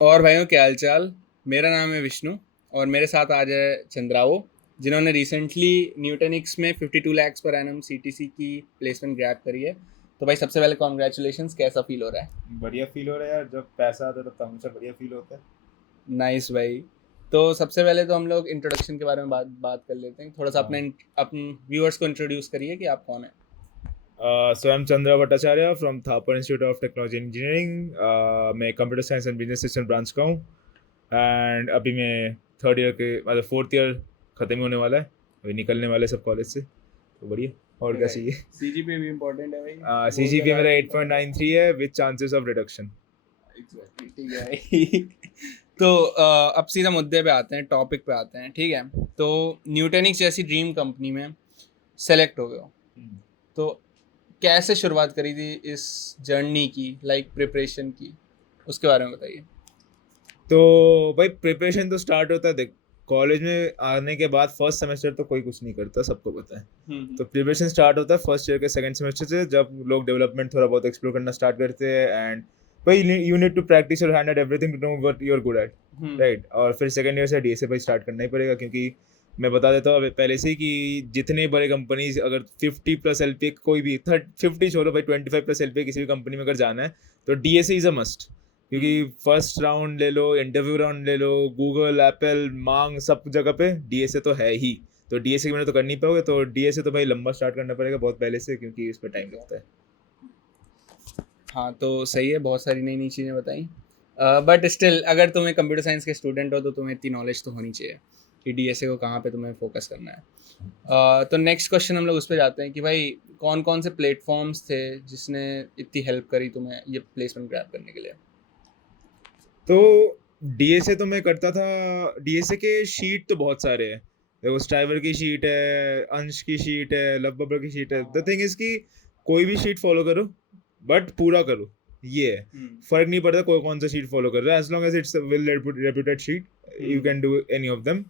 और भाइयों, क्या हाल चाल। मेरा नाम है विष्णु और मेरे साथ आज है चंद्राओ, जिन्होंने रिसेंटली न्यूटनिक्स में 52 लाख पर एनम सीटीसी की प्लेसमेंट ग्रैब करी है। तो भाई, सबसे पहले कॉन्ग्रेचुलेशंस। कैसा फील हो रहा है? बढ़िया फील हो रहा है यार। जब पैसा आता है तब हमेशा बढ़िया फील होता है। नाइस भाई। तो सबसे पहले तो हम लोग इंट्रोडक्शन के बारे में बात बात कर लेते हैं। थोड़ा सा हाँ। अपने व्यूअर्स को इंट्रोड्यूस करिए कि आप कौन है। So I am Chandra Bhattacharya from Thapar Institute of Technology engineering. मैं computer science and business system branch का हूँ। एंड अभी मैं थर्ड ईयर के मतलब फोर्थ ईयर ख़त्म ही होने वाला है। अभी निकलने वाले सब कॉलेज से, तो बढ़िया। और क्या भाई, चाहिए। सीजीपीए भी इम्पोर्टेंट है भाई, सी बहुत जी पी ज़्यादा मेरा इम्पोर्टेंट है। 8.93 है with chances of reduction. Exactly, ठीक है भाई। तो अब सीधा मुद्दे पे आते हैं, टॉपिक पे आते हैं, ठीक है। तो न्यूटेनिक्स जैसी ड्रीम कंपनी में सेलेक्ट हो गए हो, तो कैसे शुरुआत करी थी इस जर्नी की, लाइक प्रिपरेशन की, उसके बारे में बताइए। तो भाई प्रिपरेशन तो स्टार्ट होता है, देख कॉलेज में आने के बाद फर्स्ट सेमेस्टर तो कोई कुछ नहीं करता, सबको पता है। हम्म। तो प्रिपरेशन स्टार्ट होता है फर्स्ट ईयर के सेकंड सेमेस्टर से, जब लोग डेवलपमेंट थोड़ा बहुत एक्सप्लोर करना स्टार्ट करते हैं। एंड भाई you need to practice your hand at everything to know what you are good at, hmm. Right. और फिर सेकंड ईयर से डीएसए भाई स्टार्ट करना ही पड़ेगा, क्योंकि मैं बता देता हूँ पहले से ही कि जितने बड़े कंपनीज अगर 50 प्लस एलपी कोई भी 50 छोड़ो भाई 25 प्लस एलपी किसी भी कंपनी में अगर जाना है तो डीएसए इज अ मस्ट। क्योंकि हम्म। फर्स्ट राउंड ले लो, इंटरव्यू राउंड ले लो, गूगल एप्पल मांग सब जगह पे डीएसए तो है ही। तो डीएसए की मैंने तो कर नहीं पाओगे, तो डीएसए तो भाई लंबा स्टार्ट करना पड़ेगा बहुत पहले से, क्योंकि इस पर टाइम ठीक है। लगता है। हाँ, तो सही है, बहुत सारी नई नई चीज़ें बताई। बट स्टिल, अगर तुम्हें कंप्यूटर साइंस के स्टूडेंट हो तो तुम्हें इतनी नॉलेज तो होनी चाहिए कि डीएसए को कहाँ पे तुम्हें फोकस करना है। तो नेक्स्ट क्वेश्चन हम लोग उस पर जाते हैं कि भाई, कौन कौन से प्लेटफॉर्म्स थे जिसने इतनी हेल्प करी तुम्हें ये प्लेसमेंट ग्रैब करने के लिए? तो डीएसए तो मैं करता था। डीएसए के शीट तो बहुत सारे हैं। देखो स्ट्राइवर की शीट है, अंश की शीट है, लव बब्बर की शीट है। द थिंग इज कि कोई भी शीट फॉलो करो बट पूरा करो, ये है। हम्म। फर्क नहीं पड़ता कोई कौन सा शीट फॉलो कर रहा है, as long as it's well reputed sheet you hmm. Can do any of them.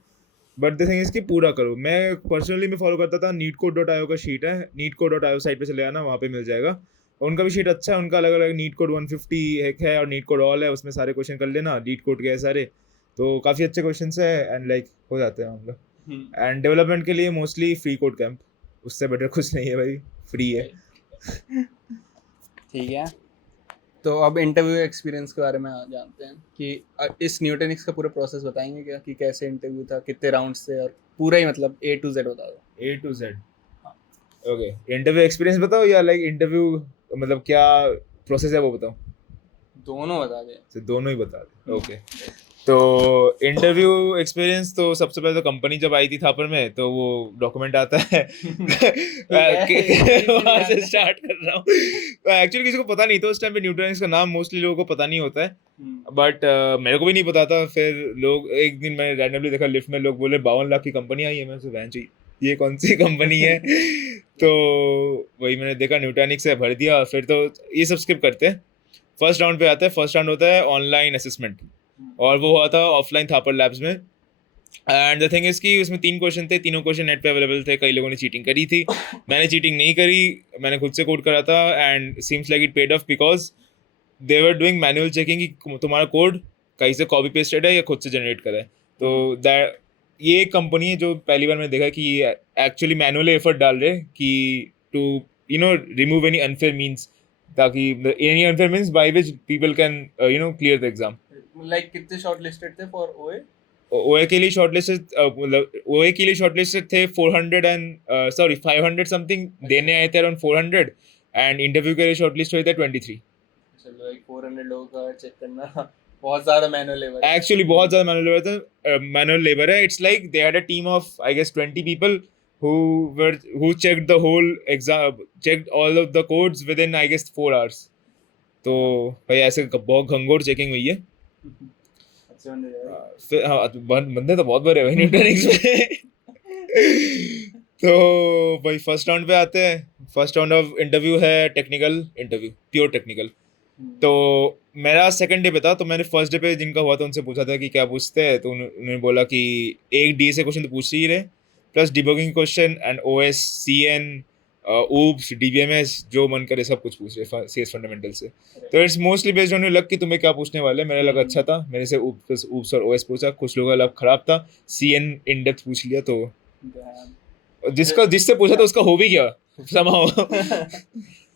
But the thing is कि पूरा करो। मैं पर्सनली मैं फॉलो करता था नीट कोड डॉट आईओ का शीट है, NeetCode dot IO site पे चले जाना, वहाँ पे मिल जाएगा। उनका भी शीट अच्छा है, उनका अलग अलग नीट कोड 150 एक है और नीट कोड ऑल है, उसमें सारे क्वेश्चन कर लेना, नीट कोड के है सारे। तो काफ़ी अच्छे क्वेश्चन है एंड लाइक हो जाते हैं हम लोग। हम्म। एंड डेवलपमेंट के लिए मोस्टली फ्री कोड कैंप, उससे बेटर कुछ नहीं है भाई, फ्री है। राइट। ठीक है। तो अब इंटरव्यू एक्सपीरियंस के बारे में जानते हैं कि इस न्यूटेनिक्स का पूरा प्रोसेस बताएंगे क्या, कि कैसे इंटरव्यू था, कितने राउंड्स थे, और पूरा ही मतलब ए टू जेड बता दो। ए टू जेड। हाँ। ओके, इंटरव्यू एक्सपीरियंस बताओ या लाइक इंटरव्यू मतलब क्या प्रोसेस है वो बताओ। दोनों बता दें। तो दोनों ही बता दे, ओके। राइट। तो इंटरव्यू एक्सपीरियंस तो सबसे पहले तो कंपनी जब आई थी थापर में तो वो डॉक्यूमेंट आता है। ठीक है, इजी नहीं वहां से आता है। स्टार्ट कर रहा हूँ। एक्चुअली किसी को पता नहीं था उस टाइम पे, न्यूट्रॉनिक्स का नाम मोस्टली लोगों को पता नहीं होता है। हम्म। बट मेरे को भी नहीं पता था। फिर लोग एक दिन मैंने रैंडमली देखा लिफ्ट में, लोग बोले 52 लाख की कंपनी आई है। मैं से वैन चाहिए, ये कौन सी कंपनी है। तो वही मैंने देखा न्यूट्रॉनिक्स है, भर दिया। फिर तो ये सब स्किप करते हैं, फर्स्ट राउंड पे आते हैं। फर्स्ट राउंड होता है ऑनलाइन असेसमेंट, और वो हुआ था ऑफलाइन थापर लैब्स में। एंड द थिंग इज कि उसमें 3 क्वेश्चन थे, तीनों क्वेश्चन नेट पे अवेलेबल थे। कई लोगों ने चीटिंग करी थी, मैंने चीटिंग नहीं करी, मैंने खुद से कोड करा था। And seems like it paid of because they were doing manual checking कि तुम्हारा कोड कहीं से कॉपी पेस्टेड है या खुद से जनरेट करा है। तो दैट ये एक कंपनी है जो पहली बार मैंने देखा कि ये एक्चुअली मैनुअली एफर्ट डाल रहे हैं कि to remove any unfair means, ताकि any unfair means by which people can clear the exam. Like कितने शॉर्ट लिस्टेड थे फॉर ओए? ओए के लिए शॉर्टलिस्टेड, मतलब ओए के लिए शॉर्टलिस्टेड थे 400 एंड सॉरी 500 समथिंग, अच्छा। देने आए थे अराउंड 400। एंड इंटरव्यू के लिए शॉर्टलिस्ट हुए थे 23। चलो, लाइक 400 लोगों का चेक करना बहुत ज़्यादा मैनुअल लेबर है। एक्चुअली बहुत ज्यादा मैनुअल लेबर था, मैनुअल लेबर है। It's like they had a team of I guess 20 people who who checked the whole exam, checked all of the codes within I guess 4 hours। तो भाई ऐसे बहुत घंघोर checking हुई है। अच्छे बंदे थे फिर हाँ, बंदे तो बहुत बड़े भाई न्यूटनिक्स में। तो भाई फर्स्ट राउंड पे आते हैं। फर्स्ट राउंड ऑफ इंटरव्यू है टेक्निकल इंटरव्यू, प्योर टेक्निकल। तो भाई। मेरा सेकंड डे पे था, तो मैंने फर्स्ट डे पे जिनका हुआ था उनसे पूछा था कि क्या पूछते हैं। तो उन्होंने बोला कि एक डी से क्वेश्चन तो पूछ ही रहे, plus debugging question and O S C N OOPS, DBMS, जो मन करे सब कुछ पूछ रहे सीएस फंडामेंटल से। तो it's mostly based on your luck कि तुम्हें क्या पूछने वाले। मेरा लक अच्छा था, मेरे से ऊप्स और ओएस पूछा। कुछ लोगों का लक खराब था, सीएन इन डेप्थ पूछ लिया। तो जिससे पूछा तो उसका हो भी गया somehow।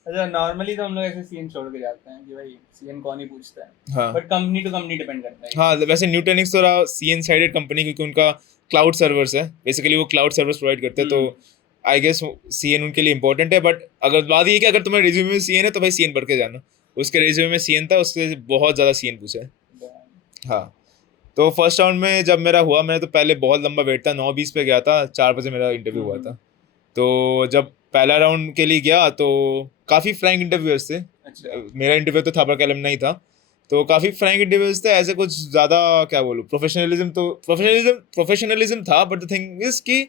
अच्छा, नॉर्मली तो हम लोग ऐसे सीएन छोड़ के जाते हैं कि भाई सीएन कौन ही पूछता है, हाँ but company to company depend करता है। हाँ, वैसे न्यूटेनिक्स थोड़ा सीएन साइडेड कंपनी, क्योंकि उनका क्लाउड सर्वर्स है, बेसिकली वो क्लाउड सर्वर्स प्रोवाइड करते हैं। तो आई गेस सीएन उनके लिए इंपॉर्टेंट है। बट अगर बात ये है कि अगर तुम्हारे रिज्यूमे में सीएन है तो भाई सीएन पढ़ के जाना। उसके रिज्यूमे में सीएन था, उससे बहुत ज़्यादा सीएन पूछा है। हाँ, तो फर्स्ट राउंड में जब मेरा हुआ, मैंने तो पहले बहुत लंबा वेट था, 9:20 पे गया था, 4 बजे मेरा इंटरव्यू हुआ था। तो जब पहला राउंड के लिए गया तो काफ़ी फ्रैंक इंटरव्यूअर्स थे। अच्छा। मेरा इंटरव्यू तो थापर का alumni था, तो काफ़ी फ्रैंक इंटरव्यूअर्स थे। ऐसे कुछ ज़्यादा क्या बोलूँ, प्रोफेशनलिज्म था, बट द थिंग इज कि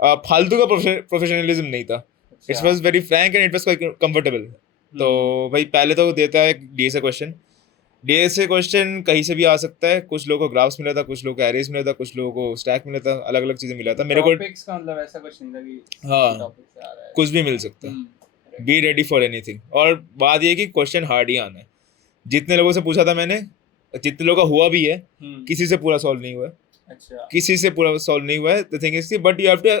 फालतू का प्रोफेशनलिज्म नहीं था। It's was very Frank and it was quite comfortable. तो भाई पहले तो देता है डीएसए क्वेश्चन। डीएसए क्वेश्चन कहीं से भी आ सकता है। कुछ लोगों को ग्राफ्स मिला था, कुछ लोगों को एरेज मिला था, कुछ लोगों को स्टैक मिला था, अलग अलग चीज़ें मिला था। मेरे को टॉपिक्स का मतलब ऐसा कुछ नहीं था कि हाँ टॉपिक से आ रहा है, कुछ भी मिल सकता है। Be ready for anything. और बात ये है कि क्वेश्चन हार्ड ही आना है। जितने लोगों से पूछा था मैंने, जितने लोगों का हुआ भी है, किसी से पूरा सॉल्व नहीं हुआ है। अच्छा। किसी से पूरा सॉल्व नहीं हुआ है। द थिंग इज कि बट यू हैव टू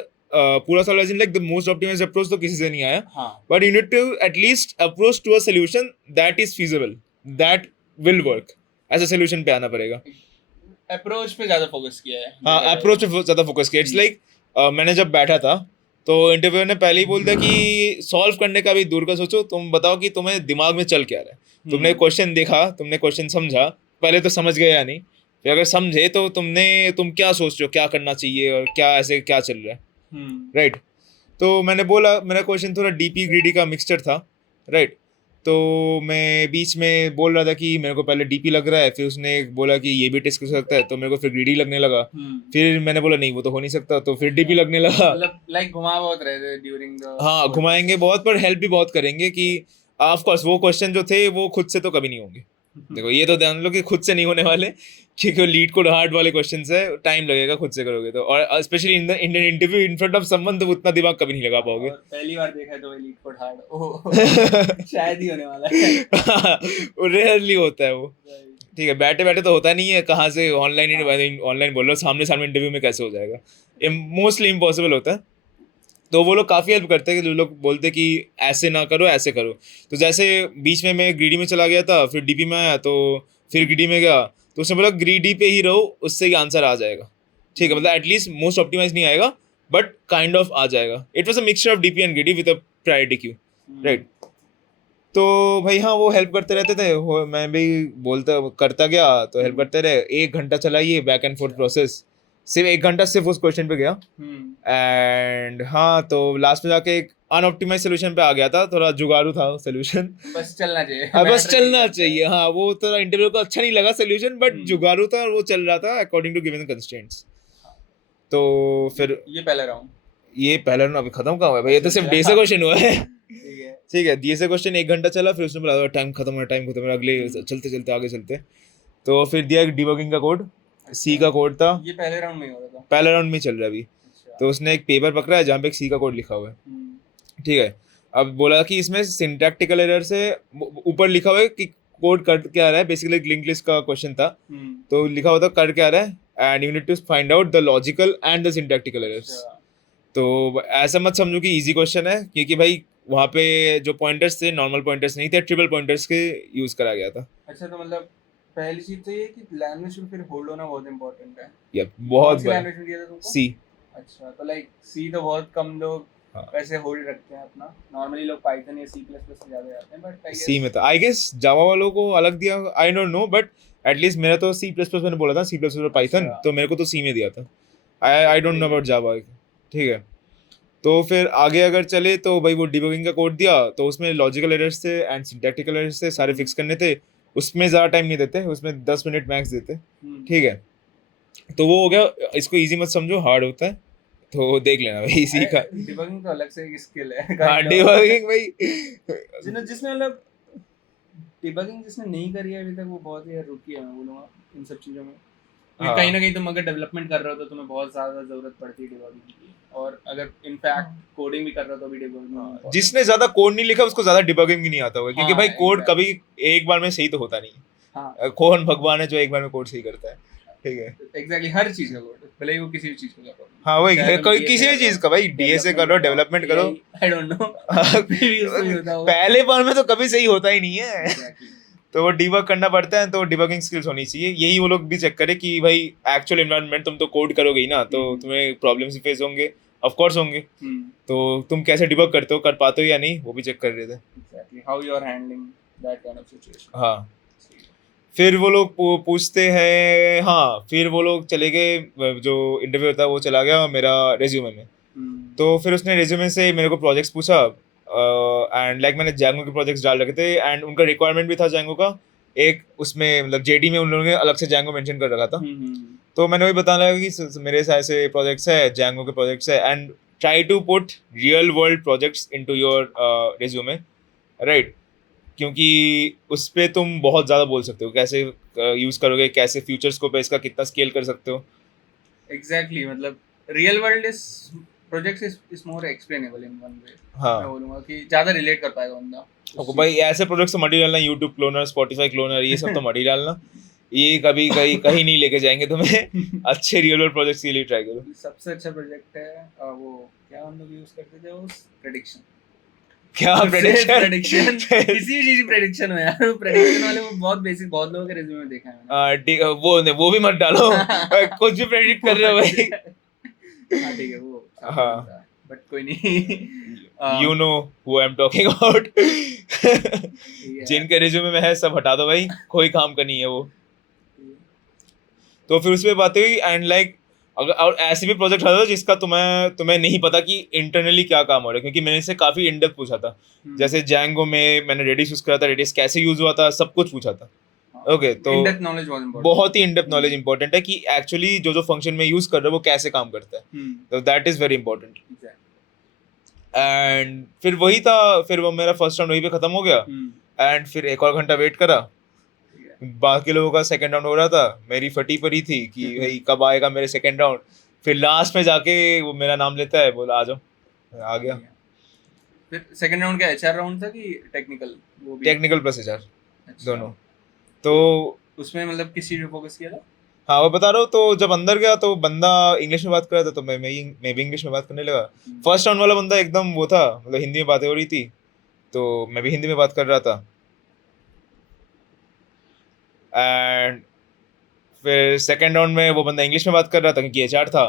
पूरा solve as in like the most optimized approach तो किसी से नहीं आया। But you need to at least approach to a solution that is feasible, that will work. ऐसा सॉल्यूशन पे आना पड़ेगा। अप्रोच पे ज्यादा फोकस किया है। हाँ, अप्रोच पे ज्यादा फोकस किया। इट्स लाइक मैंने जब बैठा था तो इंटरव्यूअर ने पहले ही बोल दिया कि सॉल्व करने का भी दूर का सोचो, तुम बताओ कि तुम्हें दिमाग में चल क्या रहा है। तुमने क्वेश्चन देखा, तुमने क्वेश्चन समझा, पहले तो समझ गए या नहीं, फिर अगर समझे तो तुम क्या सोच रहे हो, क्या करना चाहिए और क्या ऐसे क्या चल रहा है। राइट। तो मैंने बोला मेरा क्वेश्चन थोड़ा डीपी ग्रीडी का मिक्सचर था। राइट। तो मैं बीच में बोल रहा था कि मेरे को पहले डीपी लग रहा है, फिर उसने बोला कि ये भी टेस्ट कर सकता है, तो मेरे को फिर ग्रीडी लगने लगा। फिर मैंने बोला नहीं वो तो हो नहीं सकता, तो फिर डीपी लगने लगा। मतलब लाइक घुमा बहुत रहे थे ड्यूरिंग द। हाँ, घुमाएंगे बहुत, पर हेल्प भी बहुत करेंगे कि ऑफ कोर्स वो क्वेश्चन जो थे वो खुद से तो कभी नहीं होंगे। देखो ये तो ध्यान लो कि खुद से नहीं होने वाले, क्योंकि लीड कोड हार्ड वाले क्वेश्चंस है, टाइम लगेगा खुद से करोगे तो। और specially in the Indian interview in front of someone, तो उतना दिमाग कभी नहीं लगा पाओगे। पहली बार देखा है तो लीड कोड हार्ड शायद ही होने वाला है। रेयरली होता है वो। ठीक है, बैठे बैठे तो होता नहीं है, कहाँ से ऑनलाइन बोल रहा हूँ, सामने सामने इंटरव्यू में कैसे हो जाएगा। मोस्टली इम्पॉसिबल होता है। तो वो लोग काफ़ी हेल्प करते हैं कि जो लोग बोलते हैं कि ऐसे ना करो ऐसे करो। तो जैसे बीच में मैं ग्रीडी में चला गया था, फिर डीपी में आया, तो फिर ग्रीडी में गया, तो उसने बोला ग्रीडी पे ही रहो, उससे ही आंसर आ जाएगा। ठीक है, मतलब एटलीस्ट मोस्ट ऑप्टिमाइज नहीं आएगा, बट काइंड ऑफ आ जाएगा। It was a mixture of DP and greedy with a priority queue. Right. तो भाई हाँ, वो हेल्प करते रहते थे, मैं भी बोलता करता गया, तो हेल्प करते रहे। 1 घंटा चला ये बैक एंड फोर्थ प्रोसेस, सिर्फ 1 घंटा सिर्फ उस क्वेश्चन पे गया। एंड हाँ, तो लास्ट में जाके एक अनऑप्टिमाइज सोल्यूशन पे आ गया था, थोड़ा जुगाड़ू था सोल्यूशन। बस चलना चाहिए। बस चलना चाहिए। हाँ, वो तो इंटरव्यू को अच्छा नहीं लगा सोल्यूशन, बट जुगाड़ू था और वो चल रहा था अकॉर्डिंग टू गिवन कंस्ट्रेंट्स। तो फिर ये पहला राउंड अभी खत्म कहाँ हुआ है भाई, ये तो सिर्फ डीएसए क्वेश्चन हुआ है। ठीक है, डीएसए क्वेश्चन 1 घंटा चला, फिर उसने बोला टाइम खत्म है, अगले चलते चलते आगे चलते। तो फिर दिया एक डिबगिंग का कोड, सी का कोड था। ये पहले राउंड में हो रहा था। पहले राउंड में चल रहा है अभी। तो उसने एक पेपर पकड़ा है जहाँ पे एक सी का कोड लिखा हुआ है। ठीक है, अब बोला कि इसमें सिंटैक्टिकल एरर से ऊपर लिखा हुआ है कि कोड कर क्या रहा है, बेसिकली एक लिंक लिस्ट का क्वेश्चन था। तो लिखा हुआ था कर क्या रहा है, and you need to find out the logical and the syntactical errors. तो ऐसा मत समझो कि इजी क्वेश्चन है, क्योंकि भाई वहाँ पे जो पॉइंटर्स थे नॉर्मल पॉइंटर्स नहीं थे, ट्रिपल पॉइंटर्स के यूज करा गया था। अच्छा, तो मतलब पहली चीज तो ये कि लैंग्वेज में फिर होल्ड होना बहुत इंपॉर्टेंट है। या बहुत लैंग्वेज में दिया था तुमको? सी। अच्छा, तो लाइक सी तो बहुत कम लोग वैसे होल्ड रखते हैं अपना। नॉर्मली लोग पाइथन या सी प्लस प्लस से ज्यादा जाते हैं, बट सी में था आई गेस। जावा वालों को अलग दिया, I don't know, but at least मेरा तो सी प्लस प्लस मैंने बोला था, सी प्लस प्लस और पाइथन, तो मेरे को तो सी में दिया था। I don't know about Java. ठीक है, तो फिर आगे अगर चले तो भाई वो डिबगिंग का कोड दिया, तो उसमें लॉजिकल एरर्स थे एंड सिंटैक्टिकल एरर्स थे, सारे फिक्स करने थे। उसमें ज़्यादा टाइम नहीं देते, उसमें 10 मिनट मैक्स देते। ठीक है, तो वो हो गया। इसको इजी मत समझो, हार्ड होता है, तो देख लेना भाई इसी का। डिबगिंग तो अलग से एक स्किल है। हाँ, डिबगिंग भाई जिसने मतलब डिबगिंग जिसने नहीं करी है अभी तक, वो बहुत ही रुकी है, मैं बोलूँगा इन सब चीज़ों में। हाँ। कहीं ना कहीं तुम अगर डेवलपमेंट कर रहे हो तो तुम्हें बहुत ज्यादा जरूरत पड़ती है डिबगिंग की, और अगर इनफैक्ट कोडिंग भी कर रहे हो तो भी डिबगिंग। जिसने ज्यादा कोड नहीं लिखा उसको ज्यादा डिबगिंग भी नहीं आता होगा, क्योंकि हाँ, भाई कोड exactly. कभी एक बार में सही तो होता नहीं है। हाँ कौन भगवान है जो एक बार में कोड सही करता है? ठीक है, एग्जैक्टली, हर चीज का कोड, भले ही वो किसी भी चीज को कर रहा हो, हाँ वही चाहे तुम कोई DSA किसी भी कर रहे चीज हो, का, भाई डीएसए कर लो, डेवलपमेंट करो। आई डोंट नो, प्रीवियस कोई होता होगा। पहले बार में तो कभी सही होता ही नहीं है। Exactly. तो वो डिबग करना पड़ता है, तो डिबगिंग स्किल्स होनी चाहिए। यही वो लोग भी चेक करे कि भाई एक्चुअल एनवायरनमेंट तुम तो कोड करोगे ही ना, तो तुम्हें प्रॉब्लम्स फेस होंगे, ऑफ कोर्स होंगे। तो तुम कैसे डिबग करते हो, कर पाते हो या नहीं, वो भी चेक कर रहे थे। Exactly. How you are handling that kind of situation. हाँ, फिर वो लोग पूछते हैं, हाँ फिर वो लोग चले गए, जो इंटरव्यू होता है वो चला गया मेरा रेज्यूमे में। तो फिर उसने रेज्यूमे से मेरे को प्रोजेक्ट्स पूछा, एंड लाइक मैंने जैंगो के प्रोजेक्ट्स डाल रखे थे, एंड उनका रिक्वायरमेंट भी था जैंगो का एक, उसमें मतलब जेडी में उन लोगों ने अलग से जैंगो मेंशन कर रखा था। तो मैंने वही बताने लगा कि मेरे ऐसे प्रोजेक्ट्स है, जैंगो के प्रोजेक्ट्स है, and try to put real world projects into your resume, right? क्योंकि उस पे तुम बहुत ज़्यादा बोल सकते हो, कैसे यूज़ करोगे, कैसे फ्यूचर स्कोप है इसका, कितना स्केल कर सकते हो। एग्जैक्टली, मतलब real world is projects is more explainable in one way. हाँ, मैं बोलूंगा कि ज़्यादा रिलेट कर पाएगा बंदा। आपको भाई ऐसे प्रोजेक्ट्स तो मत ही डालना, यूट्यूब क्लोनर, स्पॉटिफाई क्लोनर, ये सब तो मत ही डालना, ये कभी कहीं कहीं नहीं लेके जाएंगे तुम्हें। अच्छे रियल वर्ल्ड प्रोजेक्ट्स के लिए ट्राई करो। सबसे अच्छा प्रोजेक्ट है वो क्या हम लोग यूज करते थे, वो प्रेडिक्शन। क्या प्रेडिक्शन किसी भी चीज की प्रेडिक्शन हो यार, वो प्रेडिक्शन वाले वो बहुत बेसिक, बहुत लोगों के रिज्यूमे में देखा है मैंने। वो भी मत डालो। कुछ भी प्रेडिक्ट कर रहे हो भाई। हाँ ठीक है, वो हाँ, बट कोई नहीं। You know who I am talking about. जिनके रिज्यूमे में है सब हटा दो भाई, कोई काम का नहीं है वो। तो फिर उसमें बात हुई, एंड लाइक अगर और ऐसे भी प्रोजेक्ट हटा दो जिसका तुम्हें नहीं पता कि इंटरनली क्या काम हो रहा है, क्योंकि मैंने इससे काफी इन डेप्थ पूछा था। जैसे जैंगो में मैंने रेडिस यूज करा था, रेडिस कैसे यूज हुआ था, सब कुछ पूछा था। ओके, तो इन डेप्थ नॉलेज बहुत ही इन डेप्थ नॉलेज इंपॉर्टेंट है कि एक्चुअली जो फंक्शन में यूज कर रहे हो वो कैसे काम करता है, तो that is very important. And फिर वही था, फिर वो मेरा फर्स्ट राउंड वहीं पे खत्म हो गया, एंड फिर एक और घंटा वेट करा। बाकी लोगों का सेकंड राउंड हो रहा था, मेरी फटी पड़ी थी कि भाई कब आएगा मेरे सेकंड राउंड। फिर लास्ट में जाके वो मेरा नाम लेता है, बोला आ जाओ, आ गया। फिर सेकंड राउंड क्या एचआर राउंड था कि टेक्निकल? वो भी टेक्निकल प्लस एचआर दोनों। तो उसमें मतलब किस चीज पे फोकस किया था? हाँ वो बता रहा हूँ, तो जब अंदर गया तो बंदा इंग्लिश में बात कर रहा था, तो मैं भी इंग्लिश में बात करने लगा। फर्स्ट राउंड वाला बंदा एकदम वो था, मतलब हिंदी में बातें हो रही थी, तो मैं भी हिंदी में बात कर रहा था। एंड फिर सेकंड राउंड में वो बंदा इंग्लिश में बात कर रहा था क्योंकि एचआर था,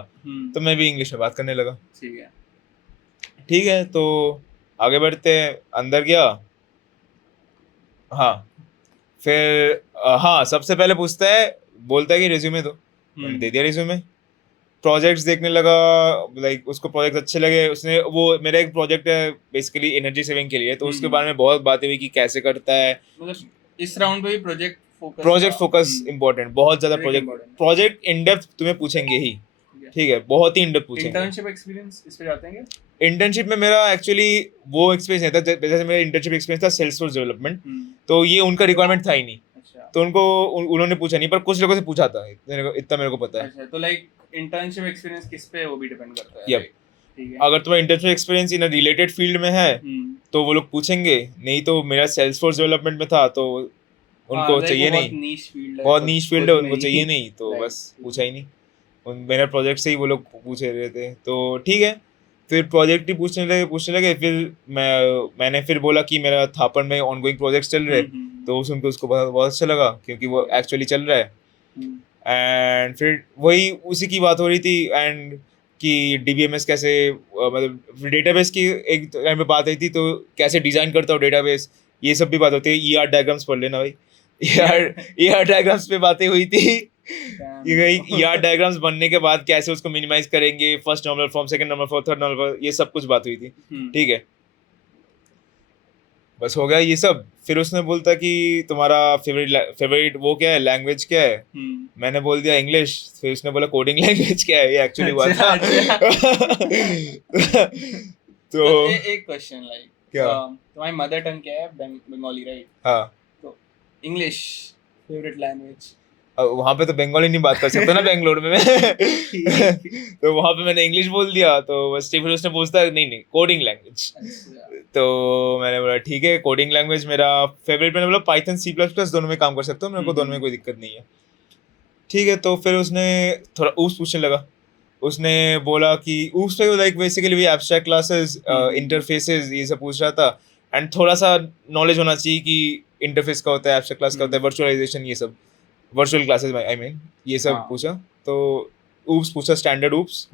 तो मैं भी इंग्लिश में बात करने लगा। ठीक है, तो आगे बढ़ते हैं, अंदर गया। हाँ, फिर हाँ सबसे पहले पूछता है, बोलता है कि रिज्यूमे दो, मैंने दे दिया रिज्यूमे। प्रोजेक्ट्स देखने लगा, लाइक उसको प्रोजेक्ट अच्छे लगे। उसने वो मेरा एक प्रोजेक्ट है बेसिकली एनर्जी सेविंग के लिए, तो उसके बारे में बहुत बातें हुई कि कैसे करता है। मतलब इस राउंड पे भी प्रोजेक्ट फोकस इंपॉर्टेंट, बहुत ज्यादा प्रोजेक्ट इन डेप्थ तुम्हें पूछेंगे ही, ठीक है, बहुत ही इन डेप्थ पूछेंगे। इंटर्नशिप एक्सपीरियंस इस पे जाते हैं? इंटर्नशिप में मेरा एक्चुअली वो एक्सपीरियंस नहीं था, जैसे मेरा इंटर्नशिप एक्सपीरियंस था सेल्सफोर्स डेवलपमेंट, तो ये उनका रिक्वायरमेंट था ही नहीं। तो उन्होंने पूछा नहीं, पर कुछ लोगों से पूछा था, इतना मेरे को पता है। अच्छा, तो लाइक इंटर्नशिप एक्सपीरियंस किस पे वो भी डिपेंड करता है। यप, अगर तुम्हारा internship experience in related field में है तो वो लोग पूछेंगे, नहीं तो मेरा सेल्सफोर्स डेवलपमेंट में था तो उनको चाहिए नहीं, बहुत नीश फील्ड है, उनको चाहिए नहीं, तो बस पूछा ही नहीं। मेरा प्रोजेक्ट से ही वो लोग पूछ रहे थे, तो ठीक है। फिर प्रोजेक्ट ही पूछने लगे। फिर मैंने फिर बोला कि मेरा थापड़ में ऑनगोइंग प्रोजेक्ट्स चल रहे, तो सुन के उसको बहुत अच्छा लगा क्योंकि वो एक्चुअली चल रहा है। एंड फिर वही उसी की बात हो रही थी, एंड कि डीबीएमएस कैसे, मतलब डेटाबेस की एक टाइम पे बात आई थी, तो कैसे डिज़ाइन करता हूँ डेटाबेस, ये सब भी बात होती है। ईआर डायग्राम्स पढ़ लेना भाई, ईआर डायग्राम्स पे बातें हुई थी। ईआर डायग्राम्स बनने के बाद कैसे उसको मिनिमाइज करेंगे, first normal form, second normal form, third normal form, ये सब कुछ बात हुई थी। ठीक है, बस हो गया ये सब। फिर उसने बोलता कि तुम्हारा फेवरेट वो क्या है, लैंग्वेज क्या है। मैंने बोल दिया इंग्लिश। फिर उसने बोला कोडिंग लैंग्वेज क्या है, ये एक्चुअली हुआ था। तो एक क्वेश्चन, लाइक क्या तुम्हारी मदर टंग क्या है? बंगाली, राइट? हाँ, तो इंग्लिश फेवरेट लैंग्वेज वहाँ पे तो बंगाली नहीं बात कर सकता ना बेंगलोर में मैं तो वहाँ पे मैंने इंग्लिश बोल दिया, तो बस फिर उसने पूछता नहीं कोडिंग लैंग्वेज। तो मैंने बोला ठीक है, कोडिंग लैंग्वेज मेरा फेवरेट, मैंने बोला पाइथन सी प्लस प्लस दोनों में काम कर सकता हूँ, मेरे को दोनों में कोई दिक्कत नहीं है। ठीक है, तो फिर उसने थोड़ा ऊप्स पूछने लगा। उसने बोला कि ऊप्स पे लाइक बेसिकली भी एब्स्ट्रैक्ट क्लासेस, इंटरफेसेस, ये सब पूछ रहा था। एंड थोड़ा सा नॉलेज होना चाहिए कि इंटरफेस का होता है, एब्स्ट्रैक्ट क्लास का होता है, वर्चुअलाइजेशन, ये सब वर्चुअल क्लासेस आई मीन ये सब पूछा। तो ऊप्स पूछा, स्टैंडर्ड ऊप्स।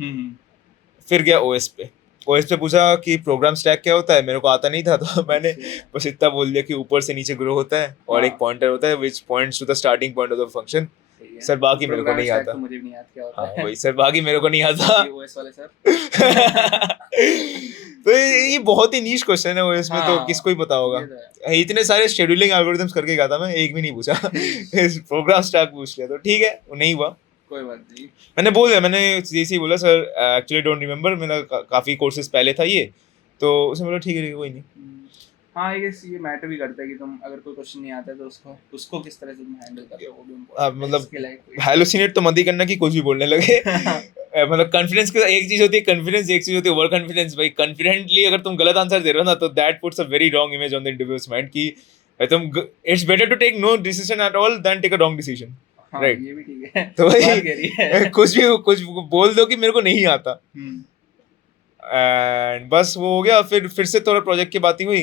फिर गया ओएस पे। ओएस पे पूछा कि प्रोग्राम स्टैक क्या होता है, मेरे को आता नहीं था, तो मैंने बस इतना बोल दिया कि ऊपर से नीचे ग्रो होता है और एक पॉइंटर होता है which points to the starting point of the function. Sir बाकी मेरे को नहीं आता, मुझे भी नहीं आता क्या होता हाँ वही सर, बाकी मेरे को नहीं आता। ओएस वाले सर तो ये बहुत ही नीश क्वेश्चन है ओएस में, तो किसको ही पता होगा। इतने सारे शेड्यूलिंग एल्गोरिथम्स करके गया था मैं, एक भी नहीं पूछा प्रोग्राम स्टैक पूछ लिया, तो ठीक है वो नहीं हुआ, कोई बात नहीं। मैंने बोल दिया, मैंने जैसे ही बोला सर एक्चुअली डोंट रिमेम्बर, मेरा काफ़ी कोर्सेज पहले था ये, तो उसने बोला ठीक है कोई नहीं। हाँ ये मैटर भी करता है कि तुम अगर कोई क्वेश्चन नहीं आता है तो उसको किस तरह से तुम हैंडल करते हो, वो भी हाँ मतलब हैलुसिनेट तो मत ही करना कि कुछ भी बोलने लगे मतलब कॉन्फिडेंस की एक चीज होती है कॉन्फिडेंस, एक चीज होती है ओवर कॉन्फिडेंस। भाई कॉन्फिडेंटली अगर तुम गलत आंसर दे रहे हो ना, तो that puts a very wrong image on the interviewer's mind कि तुम, it's better to take no decision at all than take a wrong decision, right? ये भी ठीक है। तो भाई कुछ बोल दो कि मेरे को नहीं आता, एंड बस वो हो गया। फिर से थोड़ा प्रोजेक्ट की बात हुई,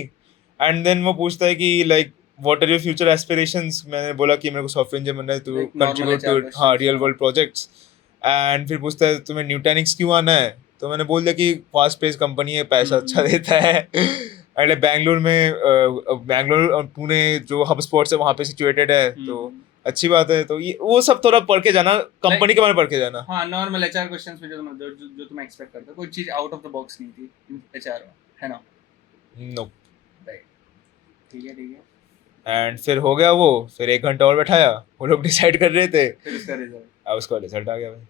एंड देन वो पूछता है कि like what are your future aspirations. मैंने बोला कि मेरे को सॉफ्टवेयर इंजीनियर बनना है, टू कंट्रीब्यूट टू हाँ रियल वर्ल्ड प्रोजेक्ट्स। एंड फिर पूछता है तुम्हें न्यूटॉनिक्स क्यों आना है, तो मैंने बोल दिया कि फास्ट पेस कंपनी है, पैसा अच्छा देता है, एंड बैंगलोर और पुणे जो हब स्पॉट्स है वहाँ पे सिचुएटेड है, तो अच्छी बात है। तो ये वो सब थोड़ा पढ़ के जाना, कंपनी के बारे में पढ़ के जाना। हाँ नॉर्मल एचआर क्वेश्चंस में जो तुम एक्सपेक्ट करते हो, कोई चीज आउट ऑफ द बॉक्स नहीं थी एचआर में, है ना? नो, ठीक है। एंड फिर हो गया वो, फिर 1 घंटा और बैठाया, वो लोग डिसाइड कर रहे थे, फिर उसका रिजल्ट आ गया भाई।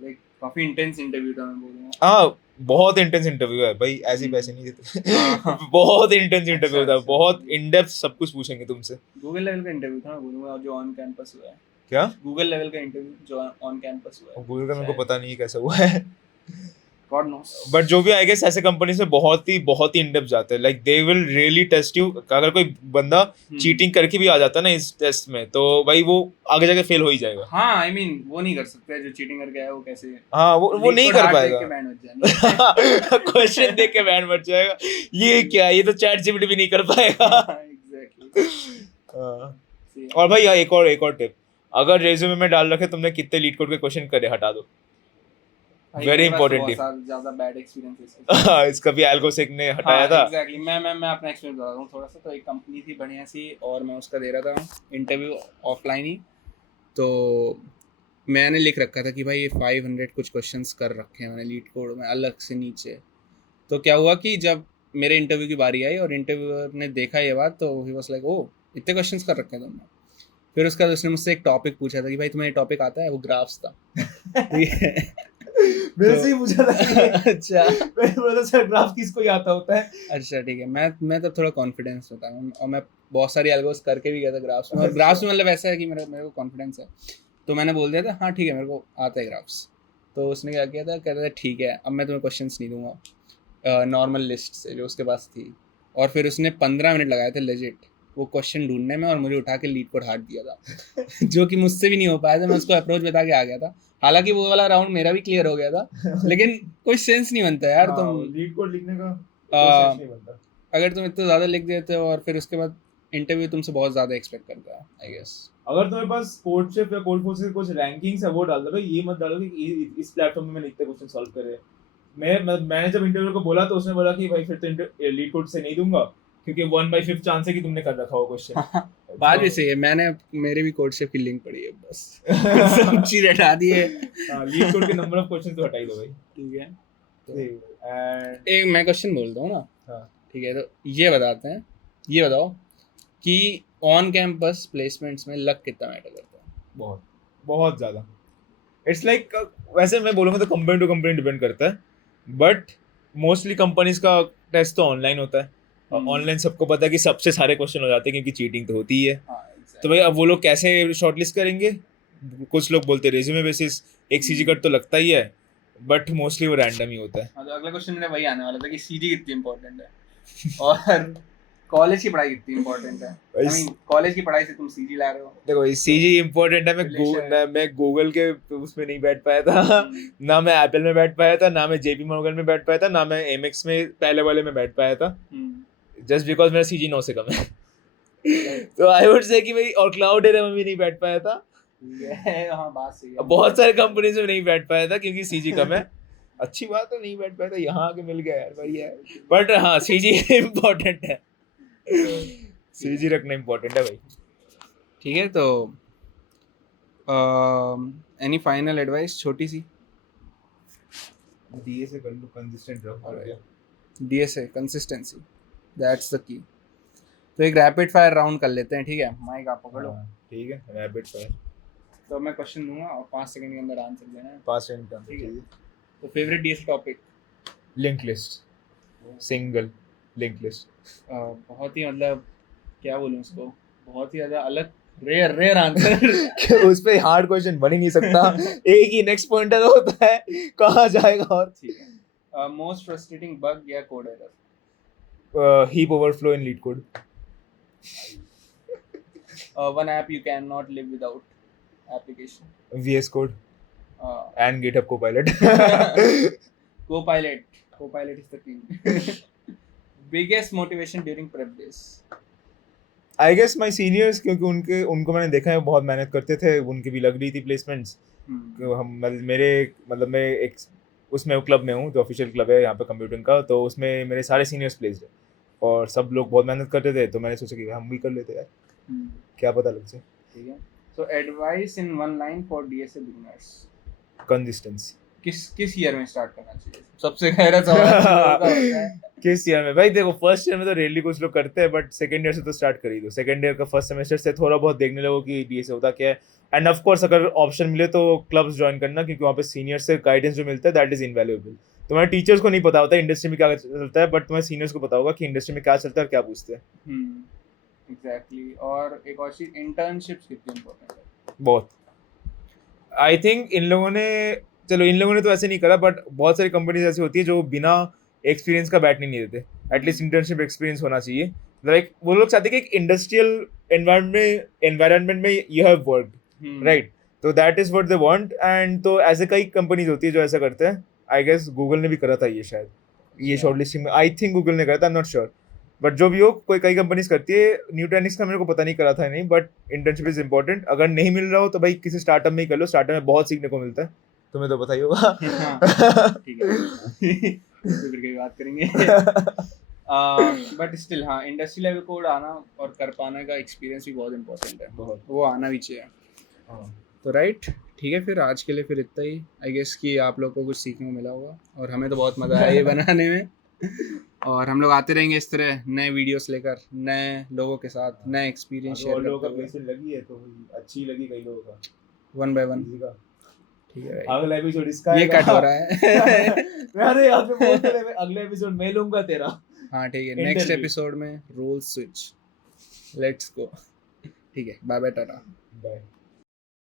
लाइक काफी इंटेंस इंटरव्यू था, मैं बोलूंगा। हाँ बहुत इंटेंस इंटरव्यू है भाई, ऐसे पैसे नहीं देते बहुत इंटेंस इंटरव्यू था, बहुत इन डेप्थ सब कुछ पूछेंगे तुमसे। गूगल लेवल का इंटरव्यू था, मैं बोलूंगा, जो ऑन कैंपस हुआ है। क्या गूगल लेवल का इंटरव्यू जो ऑन कैंपस हुआ है? गूगल का मेरे को पता नहीं है कैसा हुआ है, गॉड नोस, बट जो भी आई गेस ऐसे कंपनी से बहुत ही इन डेप्थ जाते हैं, like they will really test you. अगर कोई बंदा चीटिंग करके भी आ जाता है ना इस टेस्ट में, तो भाई वो आगे जाके फेल हो ही जाएगा। हाँ आई मीन वो नहीं कर सकते जो चीटिंग करके आया, वो कैसे, हाँ वो नहीं कर पाएगा, क्वेश्चन देख के बैंड बच जाएगा, ये क्या, ये तो चैट जीपीटी भी नहीं कर पाएगा। एग्जैक्टली। और भाई एक और टिप, अगर रेज्यूमे में डाल रखे तुमने कितने लीड कोड के क्वेश्चन करे, हटा दो, वेरी इंपॉर्टेंट टिप। ज्यादा बैड एक्सपीरियंस इसका भी एल्गोसेक ने हटाया था। एग्जैक्टली। मैं अपना एक्सपीरियंस बता रहा हूँ थोड़ा सा। तो एक कंपनी थी बढ़िया सी, और मैं उसका दे रहा था इंटरव्यू ऑफलाइन ही। तो मैंने लिख रखा था कि भाई ये 500 कुछ क्वेश्चंस कर रखे हैं मैंने लीड कोड में अलग से नीचे। तो क्या हुआ कि जब मेरे इंटरव्यू की बारी आई और इंटरव्यूअर ने देखा ये बात, तो ही वाज लाइक, ओ इतने क्वेश्चंस कर रखे हैं तुमने। फिर उसका उसने मुझसे एक टॉपिक पूछा था कि भाई तुम्हें ये टॉपिक आता है, वो ग्राफ्स था। मेरे से ही पूछा था। अच्छा मैंने बोला सर ग्राफ किसको ही आता होता है। अच्छा ठीक है, मैं तब थोड़ा कॉन्फिडेंस होता है, और मैं बहुत सारी एल्गोस करके भी गया था ग्राफ्स में, और ग्राफ्स में मतलब ऐसा है कि मेरे को कॉन्फिडेंस है, तो मैंने बोल दिया था हाँ ठीक है मेरे को आता है ग्राफ्स। तो उसने क्या किया था, कहता था ठीक है अब मैं तुम्हें क्वेश्चंस नहीं दूंगा नॉर्मल लिस्ट से जो उसके पास थी। और फिर उसने 15 मिनट लगाए थे लेजिट वो क्वेश्चन ढूंढने में, और मुझे उठा के लीड कोड हार्ट दिया था जो कि मुझसे भी नहीं हो पाया था। मैं उसको अप्रोच बता के आ गया था, हालांकि वो वाला राउंड मेरा भी क्लियर हो गया था, लेकिन कोई सेंस नहीं बनता यार। तुम लीड कोड लिखने का सेंस नहीं बनता अगर तुम इतना ज़्यादा लिख देते हो और फिर उसके बाद इंटरव्यू तुमसे बहुत ज़्यादा एक्सपेक्ट करता है आई गेस। अगर तुम्हारे पास कोडशिप या कोडफोर्स के कुछ रैंकिंग्स है वो डाल दो भाई, ये मत डालो कि इस प्लेटफॉर्म में मैंने इतने क्वेश्चन सॉल्व करे। मैंने जब इंटरव्यू को बोला तो उसने बोला कि भाई फिर तो लीड कोड से नहीं दूंगा, क्योंकि 1/5 चांस है कि तुमने कर रखा हो क्वेश्चन। बात भी सही है, मैंने मेरे भी कोडशिप की लिंक पढ़ी है, बस सब चीज हटा दी है। लीड कोड के नंबर ऑफ क्वेश्चन तो हटा ही दो भाई, ठीक है। तो एक मैं क्वेश्चन बोलता हूँ ना, ठीक है, तो ये बताओ कि ऑन कैंपस प्लेसमेंट्स में लक कितना मैटर करता है? बहुत ज़्यादा। इट्स लाइक वैसे मैं बोलूँगा तो कंपनी टू कंपनी डिपेंड करता है, बट मोस्टली कंपनीज का टेस्ट तो ऑनलाइन होता है। ऑनलाइन सबको पता है कि सबसे सारे क्वेश्चन हो जाते हैं, क्योंकि चीटिंग तो होती ही है। तो भाई अब वो लोग कैसे शॉर्टलिस्ट करेंगे? कुछ लोग बोलते हैं रेज्यूमे बेसिस, एक सीजी कट तो लगता ही है, बट मोस्टली वो रैंडम ही होता है। हाँ, तो अगला क्वेश्चन मेरा वही आने वाला था कि सीजी कितनी इंपॉर्टेंट है और कॉलेज की पढ़ाई कितनी इंपॉर्टेंट है। आई मीन कॉलेज की पढ़ाई से तुम सीजी ला रहे हो। देखो सीजी इंपॉर्टेंट है। Relation मैं गूगल के उसमें नहीं बैठ पाया था, ना मैं एप्पल में बैठ पाया था, ना मैं जेपी मॉर्गन में बैठ पाया था, ना मैं एमएक्स में पहले वाले में बैठ पाया था, जस्ट बिकॉज मेरा सीजी 9 से कम है। तो आई वुड से कि भाई, और क्लाउड एरा में भी नहीं बैठ पाया था। हाँ, बात सही है। बहुत सारे कंपनीज में नहीं बैठ पाया था क्योंकि सीजी कम है। अच्छी बात है, नहीं बैठ पाया था, यहाँ आके मिल गया यार, बढ़िया है। बट हाँ, सीजी इम्पोर्टेंट है, सीजी रखना इम्पोर्टेंट है भाई। ठीक है, तो एनी फाइनल एडवाइस छोटी सी? डीएसए कर लो, कंसिस्टेंट रहो। DSA consistency, that's the key. तो एक रैपिड फायर राउंड कर लेते हैं, ठीक है? माइक आप पकड़ो। ठीक है, रैपिड फायर। तो मैं क्वेश्चन दूंगा और 5 सेकंड के अंदर आंसर देना है। 5 सेकंड का, ठीक है। तो favourite DSA topic? Link list, single link list. बहुत ही मतलब क्या बोलूं उसको, बहुत ही ज्यादा अलग, रेयर आंसर। उस पे हार्ड क्वेश्चन बन ही नहीं सकता। एक ही नेक्स्ट पॉइंटर होता है, कहाँ जाएगा? और ठीक है, मोस्ट फ्रस्ट्रेटिंग बग या code error? Heap overflow in leet code. One app you cannot live without application? VS Code and GitHub Copilot. Copilot is the king. Biggest motivation during prep days? I guess my seniors, क्योंकि उनको मैंने देखा है, बहुत मेहनत करते थे, उनकी भी लग रही थी प्लेसमेंट्स। मैं एक उसमें क्लब में हूँ, जो ऑफिशियल क्लब है यहाँ पे कंप्यूटिंग का, तो उसमें मेरे सारे सीनियर्स प्लेस्ड है और सब लोग बहुत मेहनत करते थे, तो मैंने सोचा कि हम भी कर लेते यार, क्या पता लग जाए। ठीक है, so advice in one line for DSA beginners? Consistency. किस ईयर में स्टार्ट करना चाहिए? सबसे गहरा सवाल होता है। किस ईयर में? भाई देखो, फर्स्ट ईयर में तो रेयरली कुछ लोग करते हैं, बट सेकंड ईयर से तो स्टार्ट कर ही दो। सेकंड ईयर का फर्स्ट सेमेस्टर से थोड़ा बहुत देखने लगो कि डीएसए होता क्या है, एंड ऑफ कोर्स अगर ऑप्शन मिले तो क्लब्स ज्वाइन करना, क्योंकि वहाँ पे सीनियर से गाइडेंस जो मिलता है दैट इज इनवैल्यूएबल। तुम्हारे टीचर्स को नहीं पता होता इंडस्ट्री में क्या चलता है, बट तुम्हारे सीनियर्स को पता होगा कि इंडस्ट्री में क्या चलता है और क्या पूछते हैं। एग्जैक्टली। और एक और चीज, इंटर्नशिप्स कितनी इंपॉर्टेंट है? बहुत। आई थिंक इन लोगों ने तो ऐसे नहीं करा, बट बहुत सारी कंपनीज ऐसी होती है जो बिना एक्सपीरियंस का बैठने नहीं देते। एटलीस्ट इंटर्नशिप एक्सपीरियंस होना चाहिए। लाइक वो लोग चाहते हैं कि एक इंडस्ट्रियल एनवायरनमेंट में यू हैव वर्कड, राइट? तो that is what they want. And तो ऐसे कई कंपनीज होती है जो ऐसा करते हैं। आई गेस गूगल ने भी करा था ये, शायद ये शॉर्टलिस्टिंग में, आई थिंक गूगल ने करा था, I am not sure, but जो भी हो, कई कंपनीज करती है। न्यूट्रॉनिक्स का मेरे को पता नहीं करा था नहीं, बट इंटर्नशिप इज इंपॉर्टेंट। अगर नहीं मिल रहा हो तो भाई किसी स्टार्टअप में ही कर लो, स्टार्टअप में बहुत सीखने को मिलता है, तुम्हें तो पता ही होगा। ठीक है, फिर कभी बात करेंगे। बट स्टिल हाँ, इंडस्ट्री लेवल कोड आना और कर पाने का एक्सपीरियंस भी बहुत इंपॉर्टेंट है, वो आना भी चाहिए। तो राइट, ठीक है, फिर आज के लिए फिर इतना ही। आई गेस कि आप लोग को कुछ सीखने को मिला होगा और हमें तो बहुत मज़ा आया ये बनाने में। और हम लोग आते रहेंगे इस तरह नए वीडियोस लेकर, नए लोगों के साथ नए एक्सपीरियंस शेयर करते हुए। लगी है तो अच्छी लगी कई लोगों का, 1 by 1। ठीक है, अगला एपिसोड इसका ये कट हो रहा है। अरे यहाँ पे बोलते रहे, अगले एपिसोड मैं लूंगा तेरा। हाँ ठीक है, नेक्स्ट एपिसोड में रोल स्विच, लेट्स गो। ठीक है, बाय बाय, टाटा, बाय।